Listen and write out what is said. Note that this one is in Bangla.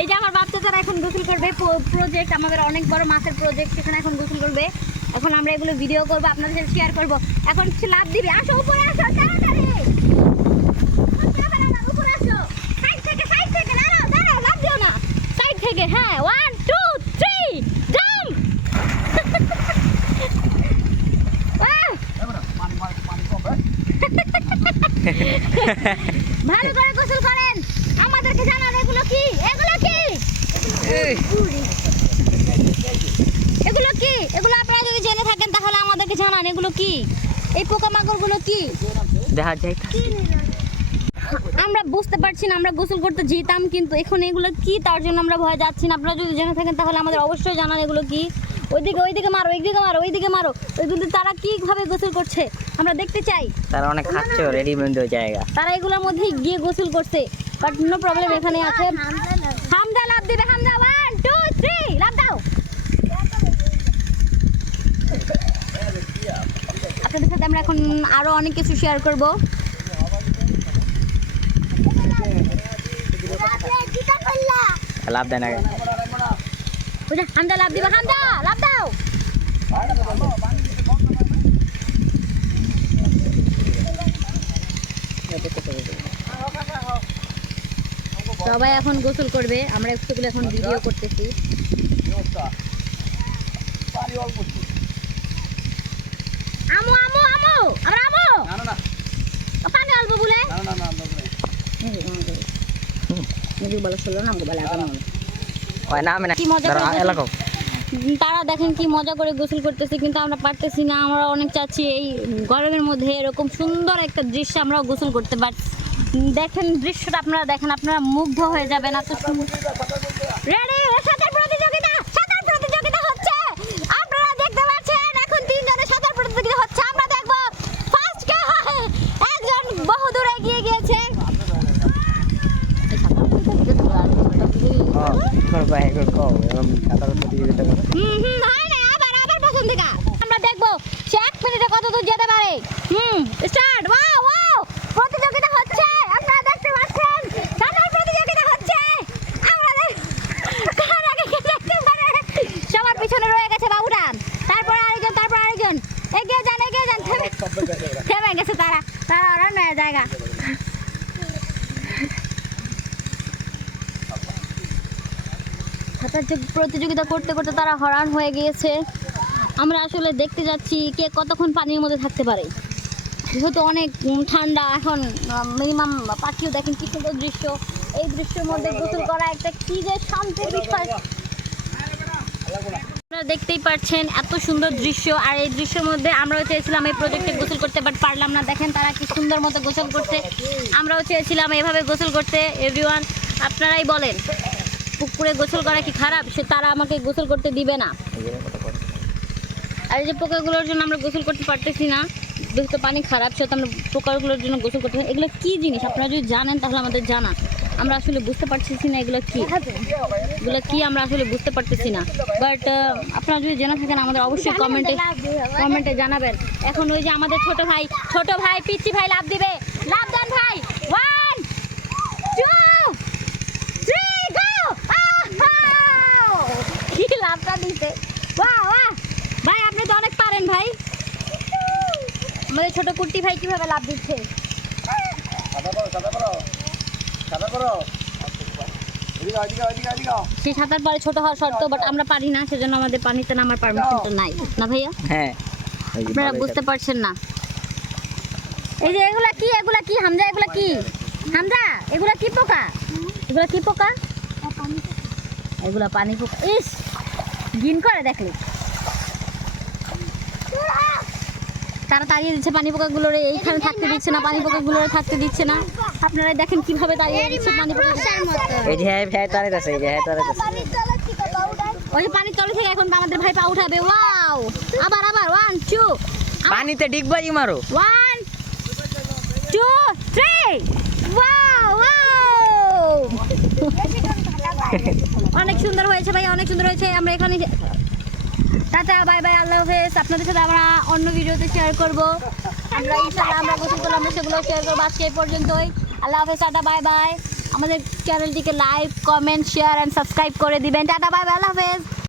এই যে আমার বাচ্চারা এখন গোসল করবে, প্রজেক্ট আমাদের অনেক বড় মাছের প্রজেক্ট, সেখানে এখন গোসল করবে। এখন আমরা এগুলো ভিডিও করবো, আপনাদের সাথে শেয়ার করবো। এখন লাভ দিবে, আসো উপরে আসো তাড়াতাড়ি, উপরে আসো, সাইড থেকে দাঁড়াও দাঁড়াও, লাভ দিও না, সাইড থেকে। হ্যাঁ 1 2 3 জাম্প। ভালো করে গোসল করেন, আমাদেরকে জানান এগুলো কি, এগুলো কি, এগুলো কি, এগুলো আপনারা যদি জেনে থাকেন তাহলে আমাদেরকে জানান এগুলো কি, এই পোকামাকড়গুলো কি দেখা যায়। আমরা বুঝতে পারছি না, আমরা গোসল করতে যেতাম কিন্তু এখন এগুলো কি তার জন্য আমরা ভয় যাচ্ছি না। আপনারা যদি জেনে থাকেন তাহলে আমাদের অবশ্যই জানান এগুলো কি। ওইদিকে মারো, ওইদিকে মারো, ওইগুলো তারা কিভাবে গোসল করছে আমরা দেখতে চাই। তারা অনেক খাচ্ছে রেডিমেড জায়গা, তারা এগুলোর মধ্যে গিয়ে গোসল করছে, বাট নো প্রবলেম। এখানে আছে হামজা, লাভ দিবে হামজা, 1 2 3 লাভ দাও। আপনাদের সাথে আমরা এখন আরো অনেক কিছু শেয়ার করব। লাভ দেয় না, হামজা লাভ দিবা, হামজা লাভ দাও। সবাই এখন গোসল করবে, আমরা একটু এখন ভিডিও করতেছি। আমু আমু আমু, আমরা আমু না পানি অল্প বলে তারা দেখেন কি মজা করে গোসল করতেছে, কিন্তু আমরা পারতেছি না। আমরা অনেক চাচ্ছি এই গরমের মধ্যে এরকম সুন্দর একটা দৃশ্য আমরা গোসল করতে পারছি। দেখেন দৃশ্যটা, আপনারা দেখেন, আপনারা মুগ্ধ হয়ে যাবেন। এত সুন্দর। রেডি, সাঁতার প্রতিযোগিতা, সাঁতার প্রতিযোগিতা হচ্ছে, আপনারা দেখতে পাচ্ছেন। এখন 3 জনের সাঁতার প্রতিযোগিতা হচ্ছে, আমরা দেখব ফার্স্ট কে হয়। একজন বহুদূর এগিয়ে গিয়েছে। আমরা দেখবো সে 1 মিনিটে কত দূর যেতে পারে। স্টার্ট। ওয়াও ওয়াও, প্রতিযোগিতা হচ্ছে, আপনারা দেখতে পাচ্ছেন সাঁতার প্রতিযোগিতা হচ্ছে। সবার পিছনে রয়ে গেছে বাবুরাম, তারপর আরেকজন, এগিয়ে যান থেমে গেছে তারা অন্য জায়গা। সাঁতার প্রতিযোগিতা করতে করতে তারা হয়রান হয়ে গিয়েছে। আমরা আসলে দেখতে যাচ্ছি কে কতক্ষণ পানির মধ্যে থাকতে পারে, যেহেতু অনেক ঠান্ডা। এখন মিনিমাম পাখিও দেখেন কি সুন্দর দৃশ্য। এই দৃশ্যের মধ্যে গোসল করা একটা কি যে শান্তির বিষয়, আপনারা দেখতেই পাচ্ছেন এত সুন্দর দৃশ্য। আর এই দৃশ্যের মধ্যে আমরাও চেয়েছিলাম এই প্রজেক্টে গোসল করতে, বাট পারলাম না। দেখেন তারা কি সুন্দর মতো গোসল করছে, আমরাও চেয়েছিলাম এভাবে গোসল করতে। এভরিওয়ান আপনারাই বলেন, পুকুরে গোসল করা কি খারাপ? তারা আমাকে গোসল করতে দিবে না। আর এই যে পোকাগুলোর জন্য আমরা গোসল করতে পারতেছি না, যেহেতু পানি খারাপ, সেহেতু আমরা পোকাগুলোর জন্য গোসল করতে। এগুলো কি জিনিস আপনারা যদি জানেন তাহলে আমাদের জানা। আমরা আসলে বুঝতে পারতেছি না এগুলো কি আমরা আসলে বুঝতে পারতেছি না। বাট আপনারা যদি জেনে থাকেন আমাদের অবশ্যই কমেন্টে জানাবেন। এখন ওই যে আমাদের ছোট ভাই পিচ্চি ভাই লাভ দিবে, লাভ দেন ভাই। 1 2 3 গো। কি লাভটা দিতে, বাহ বাহ ভাই, আপনি তো অনেক পারেন ভাই। আমাদের ছোট কুট্টি ভাই কিভাবে লাভ দিচ্ছে। সে সাঁতার পারে ছোট হওয়ার শর্ত, বাট আমরা পারি না, সেজন্য আমাদের পানিতে নামার পারমিশনটা নাই না ভাইয়া। হ্যাঁ, আপনারা বুঝতে পারছেন না। এই যে এগুলা কি হামজা, এগুলা কি হামজা, এগুলা কি পোকা, এগুলা পানি পোকা। ইস গিন করে দেখলে, তারা তাড়িয়ে দিচ্ছে পানি পোকাগুলোর, এইখানে থাকতে দিচ্ছে না, পানি পোকাগুলোর থাকতে দিচ্ছে না। আপনারা দেখেন কিভাবে তাড়িয়ে দিচ্ছে পানি পোকা। ওই পানির তলে থেকে এখন আমাদের ভাই পা উঠাবে। ওয়াও, আবার 1 2 পানিতে ডিগবাজি মারো। 1 2 3 ওয়াও অনেক সুন্দর হয়েছে ভাই, অনেক সুন্দর হয়েছে। আমরা এখানে টাটা, বাই বাই, আল্লাহ হাফেজ। আপনাদের সাথে আমরা অন্য ভিডিওতে শেয়ার করবো। আমরা ইনশাআল্লাহ আমরা গোসল করলে আমরা সেগুলো শেয়ার করবো। আজকে এই পর্যন্তই, আল্লাহ হাফেজ, টাটা, বাই বাই। আমাদের চ্যানেলটিকে like comment share and subscribe করে দিবেন। টাটা বাই বাই, আল্লাহ হাফেজ।